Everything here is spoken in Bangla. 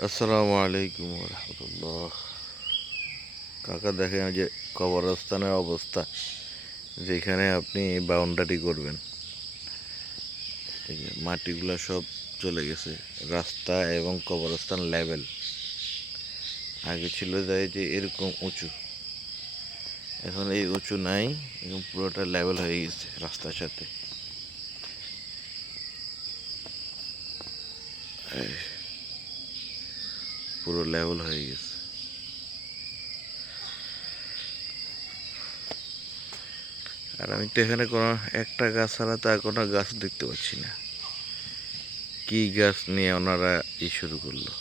আসসালামু আলাইকুম রহমতুল্লাহ। কাকা দেখেন যে কবরস্থানের অবস্থা, যেখানে আপনি বাউন্ডারি করবেন, ঠিক আছে, মাটিগুলো সব চলে গেছে। রাস্তা এবং কবরস্থান লেভেল। আগে ছিল যায় যে এরকম উঁচু, এখন এই উঁচু নাই, এখন পুরোটা লেভেল হয়ে গেছে রাস্তার সাথে। এই পুরো লেভেল হয়ে গেছে। আর আমি তো এখানে কোনো একটা গাছ ছাড়া তো আর কোনো গাছ দেখতে পাচ্ছি না। কি গাছ নিয়ে ওনারা শুরু করলো?